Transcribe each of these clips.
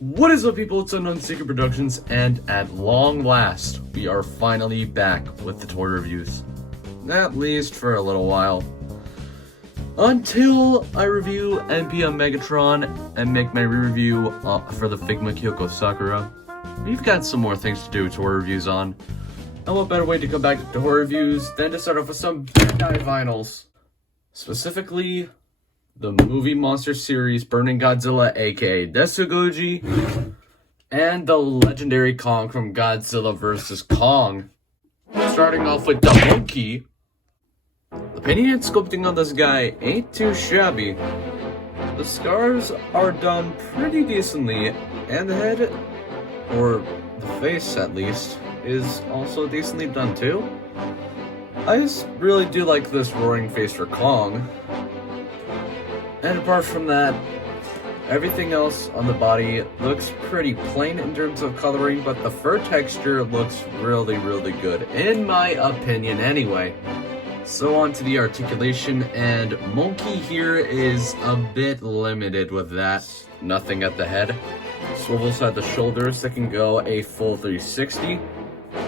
What is up, people? It's Unknown Secret Productions, and at long last, we are finally back with the toy reviews. At least for a little while. Until I review NPM Megatron and make my re-review for the Figma Kyoko Sakura. We've got some more things to do toy reviews on. And what better way to come back to toy reviews than to start off with some Bandai vinyls. Specifically, the Movie Monster series Burning Godzilla, aka DesuGoji, and the legendary Kong from Godzilla vs. Kong. Starting off with the monkey. The painting and sculpting on this guy ain't too shabby. The scars are done pretty decently, and the head, or the face at least, is also decently done too. I just really do like this roaring face for Kong. And apart from that, everything else on the body looks pretty plain in terms of coloring, but the fur texture looks really good, in my opinion anyway. So on to the articulation, and Monkey here is a bit limited with that. Nothing at the head. Swivels at the shoulders that can go a full 360,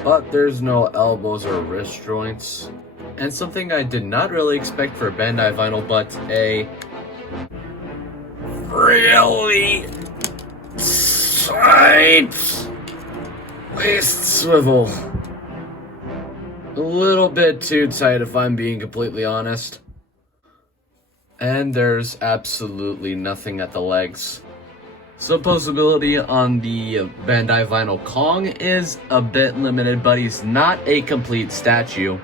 but there's no elbows or wrist joints. And something I did not really expect for a Bandai vinyl, but a really tight waist swivel. A little bit too tight if I'm being completely honest. And there's absolutely nothing at the legs. Supposability on the Bandai vinyl Kong is a bit limited, but he's not a complete statue.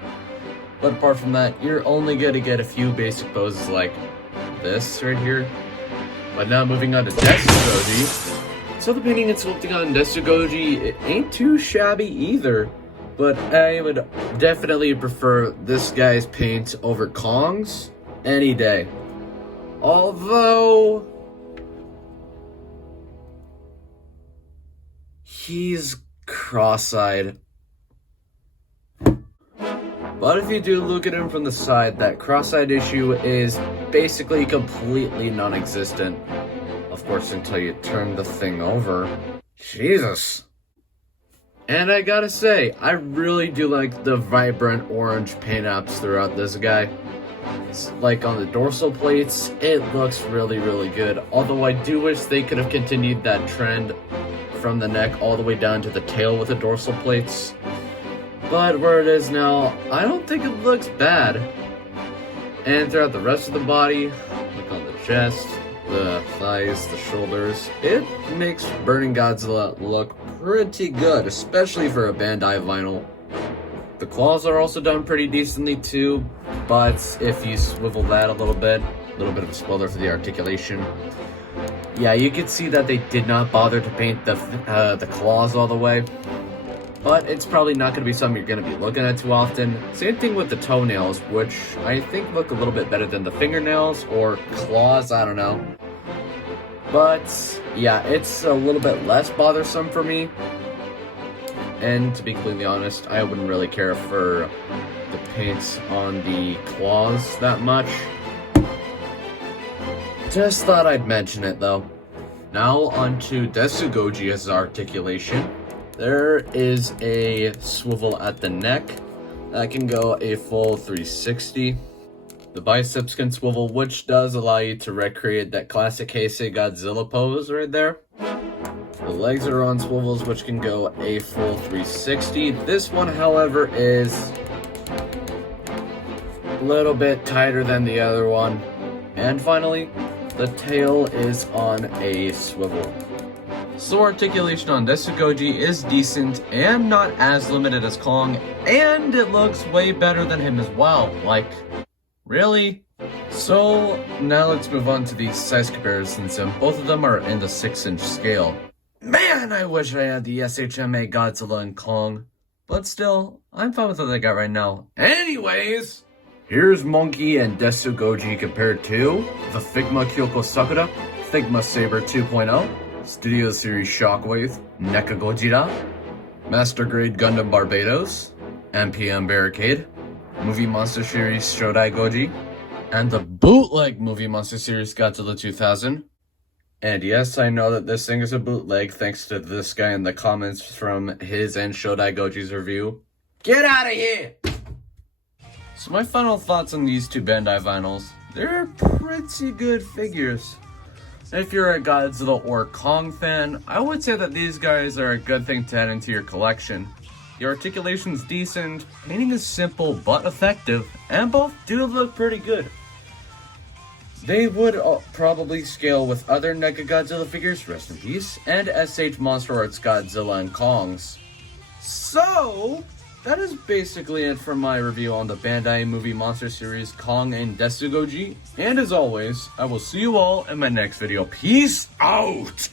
But apart from that, you're only going to get a few basic poses like this right here. But now moving on to DesuGoji. So the painting and sculpting on DesuGoji, it ain't too shabby either. But I would definitely prefer this guy's paint over Kong's any day. Although he's cross-eyed. But if you do look at him from the side, that cross-eyed issue is basically completely non-existent. Of course, until you turn the thing over. Jesus. And I gotta say, I really do like the vibrant orange paint apps throughout this guy. It's like on the dorsal plates, it looks really good. Although I do wish they could have continued that trend from the neck all the way down to the tail with the dorsal plates. But where it is now, I don't think it looks bad. And throughout the rest of the body, like on the chest, the thighs, the shoulders, it makes Burning Godzilla look pretty good, especially for a Bandai vinyl. The claws are also done pretty decently too, but if you swivel that a little bit of a spoiler for the articulation. Yeah, you can see that they did not bother to paint the claws all the way. But it's probably not going to be something you're going to be looking at too often. Same thing with the toenails, which I think look a little bit better than the fingernails or claws, I don't know. But yeah, it's a little bit less bothersome for me. And to be completely honest, I wouldn't really care for the paints on the claws that much. Just thought I'd mention it though. Now onto DesuGoji's articulation. There is a swivel at the neck that can go a full 360. The biceps can swivel, which does allow you to recreate that classic Heisei Godzilla pose right there. The legs are on swivels, which can go a full 360. This one, however, is a little bit tighter than the other one. And finally, the tail is on a swivel. So articulation on DesuGoji is decent and not as limited as Kong, and it looks way better than him as well. Like, really? So now let's move on to the size comparisons, and both of them are in the 6-inch scale. Man, I wish I had the SHMA Godzilla and Kong, but still, I'm fine with what I got right now. Anyways, here's Monkey and DesuGoji compared to the Figma Kyoko Sakura, Figma Saber 2.0, Studio Series Shockwave, NECA Godzilla, Master Grade Gundam Barbados, NPM Barricade, Movie Monster Series Shodai Goji, and the bootleg Movie Monster Series Godzilla 2000, And yes, I know that this thing is a bootleg thanks to this guy in the comments from his and DesuGoji's review. Get out of here! So my final thoughts on these two Bandai vinyls. They're pretty good figures. If you're a Godzilla or Kong fan, I would say that these guys are a good thing to add into your collection. The articulation's decent, painting is simple but effective, and both do look pretty good. They would probably scale with other NECA Godzilla figures, rest in peace, and SH Monster Arts Godzilla and Kongs. So, that is basically it for my review on the Bandai Movie Monster Series Kong and DesuGoji. And as always, I will see you all in my next video. Peace out!